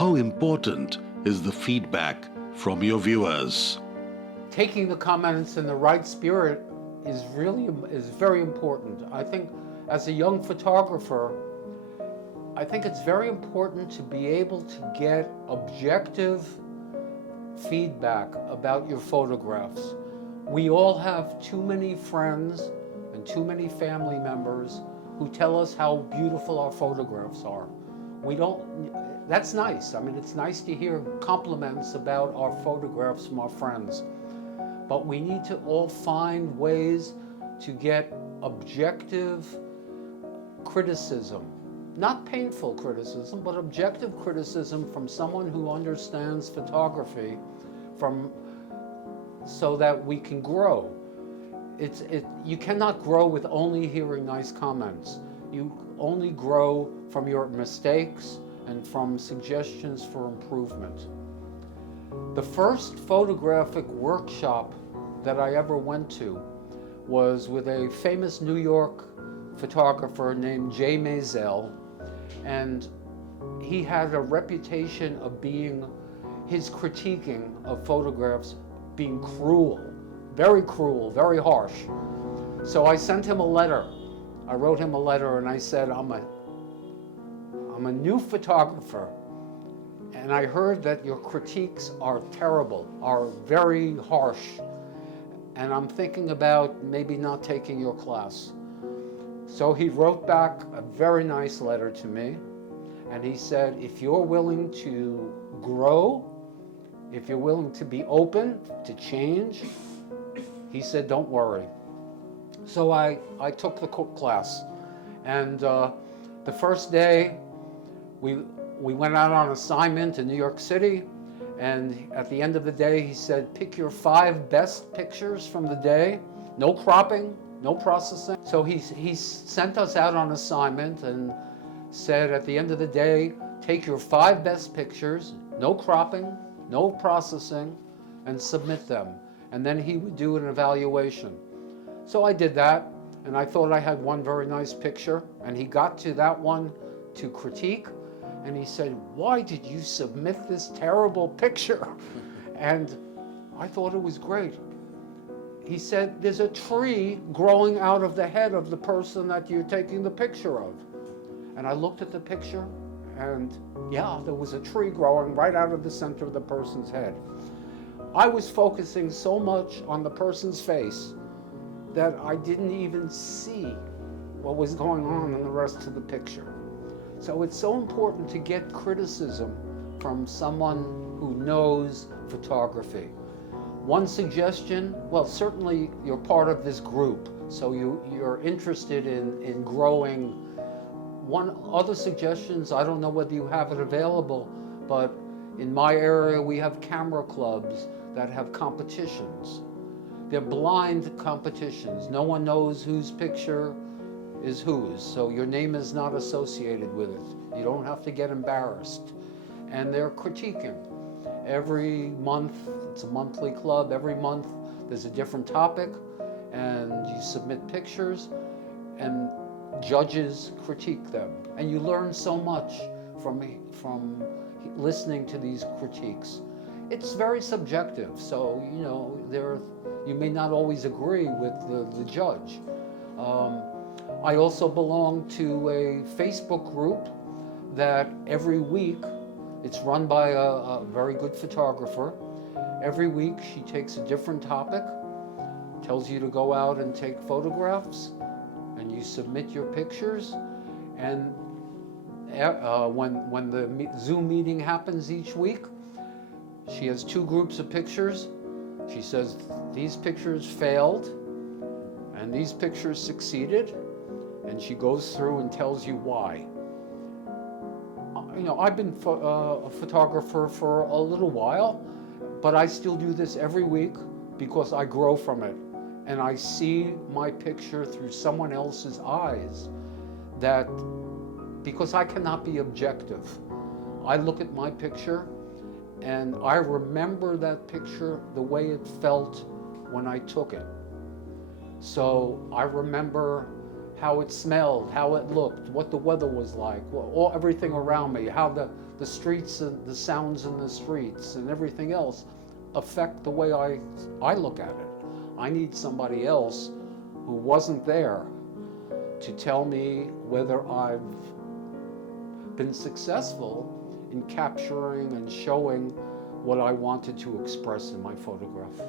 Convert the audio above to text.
how important is the feedback from your viewers? Taking the comments in the right spirit is very important. I think as a young photographer, I think it's very important to be able to get objective feedback about your photographs. We all have too many friends and too many family members who tell us how beautiful our photographs are. That's nice. I mean, it's nice to hear compliments about our photographs from our friends. But we need to all find ways to get objective criticism. Not painful criticism, but objective criticism from someone who understands photography so that we can grow. You cannot grow with only hearing nice comments. You only grow from your mistakes and from suggestions for improvement. The first photographic workshop that I ever went to was with a famous New York photographer named Jay Maisel, and he had a reputation of his critiquing of photographs being cruel, very harsh. So I sent him a letter. I wrote him a letter and I said, I'm a new photographer, and I heard that your critiques are terrible, are very harsh, and I'm thinking about maybe not taking your class. So he wrote back a very nice letter to me, and he said, if you're willing to grow, if you're willing to be open to change, he said, don't worry. So I took the class, and the first day we went out on assignment in New York City, and at the end of the day he said, pick your 5 best pictures from the day, no cropping, no processing. So he sent us out on assignment and said at the end of the day, take your 5 best pictures, no cropping, no processing, and submit them. And then he would do an evaluation. So I did that, and I thought I had one very nice picture, and he got to that one to critique, and he said, why did you submit this terrible picture? And I thought it was great. He said, there's a tree growing out of the head of the person that you're taking the picture of. And I looked at the picture, and yeah, there was a tree growing right out of the center of the person's head. I was focusing so much on the person's face that I didn't even see what was going on in the rest of the picture. So it's so important to get criticism from someone who knows photography. One suggestion, well, certainly you're part of this group, so you're interested in growing. One other suggestions, I don't know whether you have it available, but in my area we have camera clubs that have competitions. They're blind competitions. No one knows whose picture is whose, so your name is not associated with it. You don't have to get embarrassed. And they're critiquing. Every month, it's a monthly club, every month there's a different topic, and you submit pictures, and judges critique them. And you learn so much from listening to these critiques. It's very subjective, so you may not always agree with the judge. I also belong to a Facebook group that every week, it's run by a very good photographer. Every week she takes a different topic, tells you to go out and take photographs, and you submit your pictures. And when the Zoom meeting happens each week, she has 2 groups of pictures. She says, these pictures failed, and these pictures succeeded, and she goes through and tells you why. I've been a photographer for a little while, but I still do this every week because I grow from it, and I see my picture through someone else's eyes, because I cannot be objective. I look at my picture and I remember that picture the way it felt when I took it. So I remember how it smelled, how it looked, what the weather was like, everything around me, how the streets and the sounds in the streets and everything else affect the way I look at it. I need somebody else who wasn't there to tell me whether I've been successful in capturing and showing what I wanted to express in my photograph.